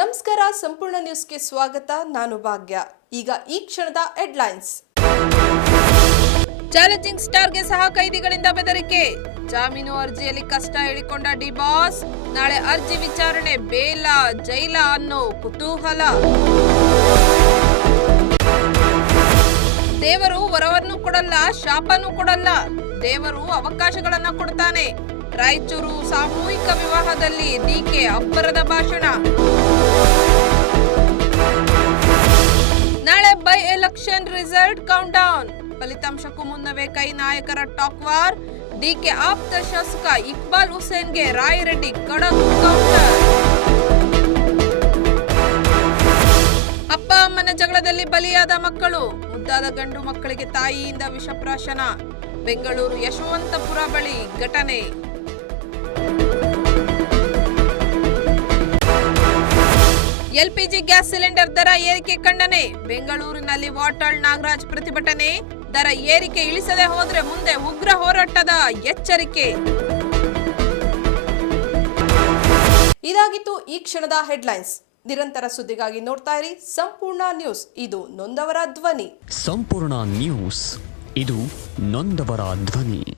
ನಮಸ್ಕಾರ, ಸಂಪೂರ್ಣ ನ್ಯೂಸ್ಗೆ ಸ್ವಾಗತ. ನಾನು ಭಾಗ್ಯ. ಈಗ ಈ ಕ್ಷಣದ ಹೆಡ್ಲೈನ್ಸ್. ಚಾಲೆಂಜಿಂಗ್ ಸ್ಟಾರ್ಗೆ ಸಹ ಕೈದಿಗಳಿಂದ ಬೆದರಿಕೆ. ಜಾಮೀನು ಅರ್ಜಿಯಲ್ಲಿ ಕಷ್ಟ ಹೇಳಿಕೊಂಡ ಡಿ ಬಾಸ್. ನಾಳೆ ಅರ್ಜಿ ವಿಚಾರಣೆ. ಬೇಲ ಜೈಲ ಅನ್ನೋ ಕುತೂಹಲ. ದೇವರು ವರವನ್ನು ಕೊಡಲ್ಲ, ಶಾಪನೂ ಕೊಡಲ್ಲ. ದೇವರು ಅವಕಾಶಗಳನ್ನ ಕೊಡ್ತಾನೆ. ರಾಯಚೂರು ಸಾಮೂಹಿಕ ವಿವಾಹದಲ್ಲಿ ಡಿಕೆ ಅಬ್ಬರದ ಭಾಷಣ. ನಾಳೆ by election result count down. ಫಲಿತಾಂಶಕ್ಕೂ ಮುನ್ನವೇ ಕೈ ನಾಯಕರ ಟಾಕ್ ವಾರ್. ಡಿಕೆ ಆಪ್ತ ಶಾಸಕ ಇಕ್ಬಾಲ್ ಹುಸೇನ್ಗೆ ರಾಯರೆಡ್ಡಿ ಖಡಕ್ ಕೌಂಟರ್. ಅಪ್ಪ ಅಮ್ಮನ ಜಗಳದಲ್ಲಿ ಬಲಿಯಾದ ಮಕ್ಕಳು. ಮುದ್ದಾದ ಗಂಡು ಮಕ್ಕಳಿಗೆ ತಾಯಿಯಿಂದ ವಿಷಪ್ರಾಶನ. ಬೆಂಗಳೂರು ಯಶವಂತಪುರ ಬಳಿ ಘಟನೆ. ಎಲ್ಪಿಜಿ ಗ್ಯಾಸ್ ಸಿಲಿಂಡರ್ ದರ ಏರಿಕೆ ಖಂಡನೆ. ಬೆಂಗಳೂರಿನಲ್ಲಿ ವಾಟಾಳ್ ನಾಗರಾಜ್ ಪ್ರತಿಭಟನೆ. ದರ ಏರಿಕೆ ಇಳಿಸದೆ ಹೋದ್ರೆ ಮುಂದೆ ಉಗ್ರ ಹೋರಾಟದ ಎಚ್ಚರಿಕೆ. ಇದಾಗಿತ್ತು ಈ ಕ್ಷಣದ ಹೆಡ್ಲೈನ್ಸ್. ನಿರಂತರ ಸುದ್ದಿಗಾಗಿ ನೋಡ್ತಾ ಇರಿ ಸಂಪೂರ್ಣ ನ್ಯೂಸ್. ಇದು ನೊಂದವರ ಧ್ವನಿ. ಸಂಪೂರ್ಣ ನ್ಯೂಸ್, ಇದು ನೊಂದವರ ಧ್ವನಿ.